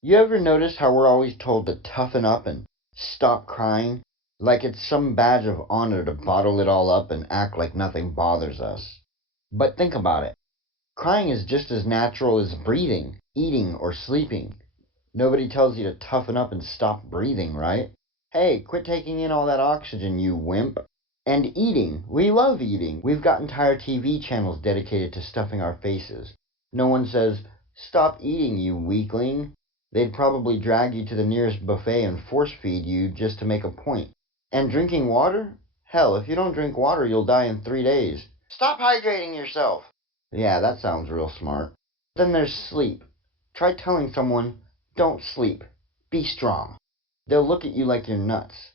You ever notice how we're always told to toughen up and stop crying? Like it's some badge of honor to bottle it all up and act like nothing bothers us. But think about it. Crying is just as natural as breathing, eating, or sleeping. Nobody tells you to toughen up and stop breathing, right? Hey, quit taking in all that oxygen, you wimp. And eating. We love eating. We've got entire TV channels dedicated to stuffing our faces. No one says, stop eating, you weakling. They'd probably drag you to the nearest buffet and force feed you just to make a point. And drinking water? Hell, if you don't drink water, you'll die in 3 days. Stop hydrating yourself. Yeah, that sounds real smart. Then there's sleep. Try telling someone, don't sleep. Be strong. They'll look at you like you're nuts.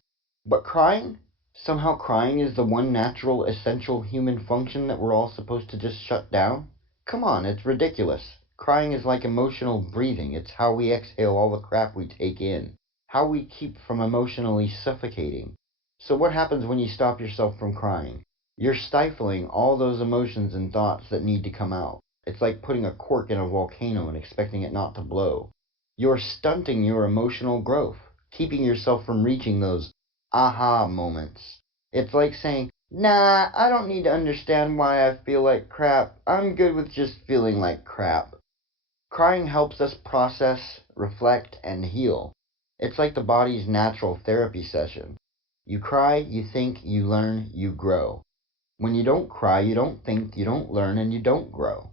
But crying? Somehow crying is the one natural, essential human function that we're all supposed to just shut down? Come on, it's ridiculous. Crying is like emotional breathing. It's how we exhale all the crap we take in. How we keep from emotionally suffocating. So what happens when you stop yourself from crying? You're stifling all those emotions and thoughts that need to come out. It's like putting a cork in a volcano and expecting it not to blow. You're stunting your emotional growth, keeping yourself from reaching those aha moments. It's like saying, nah, I don't need to understand why I feel like crap. I'm good with just feeling like crap. Crying helps us process, reflect, and heal. It's like the body's natural therapy session. You cry, you think, you learn, you grow. When you don't cry, you don't think, you don't learn, and you don't grow.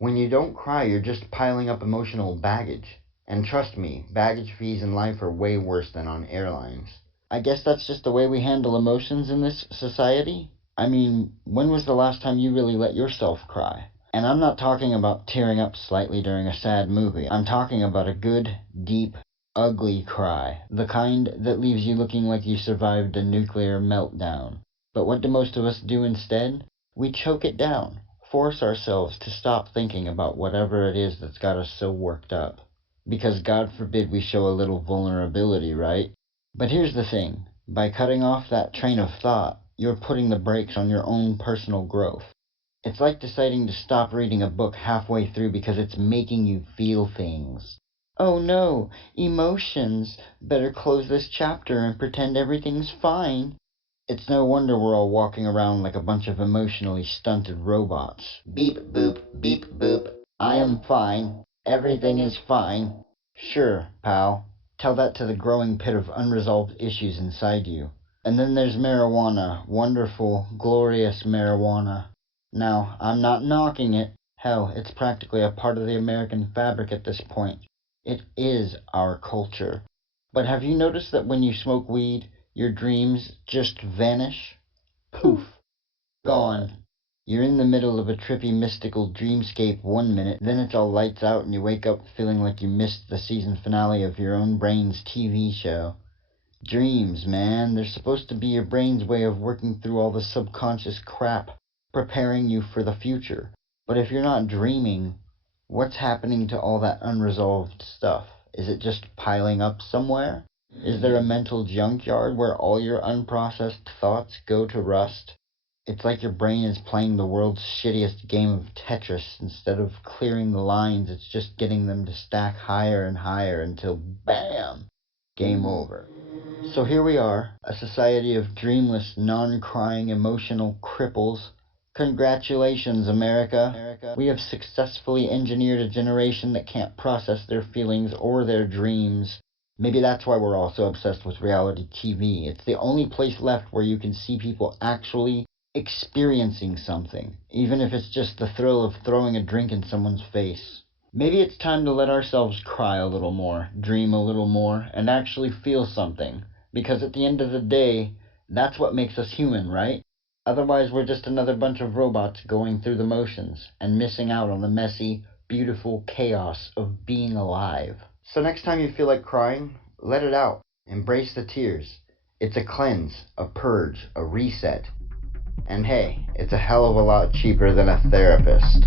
When you don't cry, you're just piling up emotional baggage. And trust me, baggage fees in life are way worse than on airlines. I guess that's just the way we handle emotions in this society. I mean, when was the last time you really let yourself cry? And I'm not talking about tearing up slightly during a sad movie. I'm talking about a good, deep, ugly cry. The kind that leaves you looking like you survived a nuclear meltdown. But what do most of us do instead? We choke it down, force ourselves to stop thinking about whatever it is that's got us so worked up. Because God forbid we show a little vulnerability, right? But here's the thing. By cutting off that train of thought, you're putting the brakes on your own personal growth. It's like deciding to stop reading a book halfway through because it's making you feel things. Oh no, emotions. Better close this chapter and pretend everything's fine. It's no wonder we're all walking around like a bunch of emotionally stunted robots. Beep boop, beep boop. I am fine. Everything is fine. Sure, pal. Tell that to the growing pit of unresolved issues inside you. And then there's marijuana. Wonderful, glorious marijuana. Now, I'm not knocking it. Hell, it's practically a part of the American fabric at this point. It is our culture. But have you noticed that when you smoke weed, your dreams just vanish? Poof. Gone. You're in the middle of a trippy mystical dreamscape one minute, then it's all lights out and you wake up feeling like you missed the season finale of your own brain's TV show. Dreams, man, they're supposed to be your brain's way of working through all the subconscious crap, preparing you for the future. But if you're not dreaming, what's happening to all that unresolved stuff? Is it just piling up somewhere? Is there a mental junkyard where all your unprocessed thoughts go to rust? It's like your brain is playing the world's shittiest game of Tetris. Instead of clearing the lines, it's just getting them to stack higher and higher until BAM! Game over. So here we are, a society of dreamless, non-crying, emotional cripples. Congratulations, America. We have successfully engineered a generation that can't process their feelings or their dreams. Maybe that's why we're all so obsessed with reality TV. It's the only place left where you can see people actually experiencing something, even if it's just the thrill of throwing a drink in someone's face. Maybe it's time to let ourselves cry a little more, dream a little more, and actually feel something. Because at the end of the day, that's what makes us human, right? Otherwise, we're just another bunch of robots going through the motions and missing out on the messy, beautiful chaos of being alive. So next time you feel like crying, let it out. Embrace the tears. It's a cleanse, a purge, a reset. And hey, it's a hell of a lot cheaper than a therapist.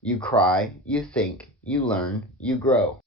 You cry, you think, you learn, you grow.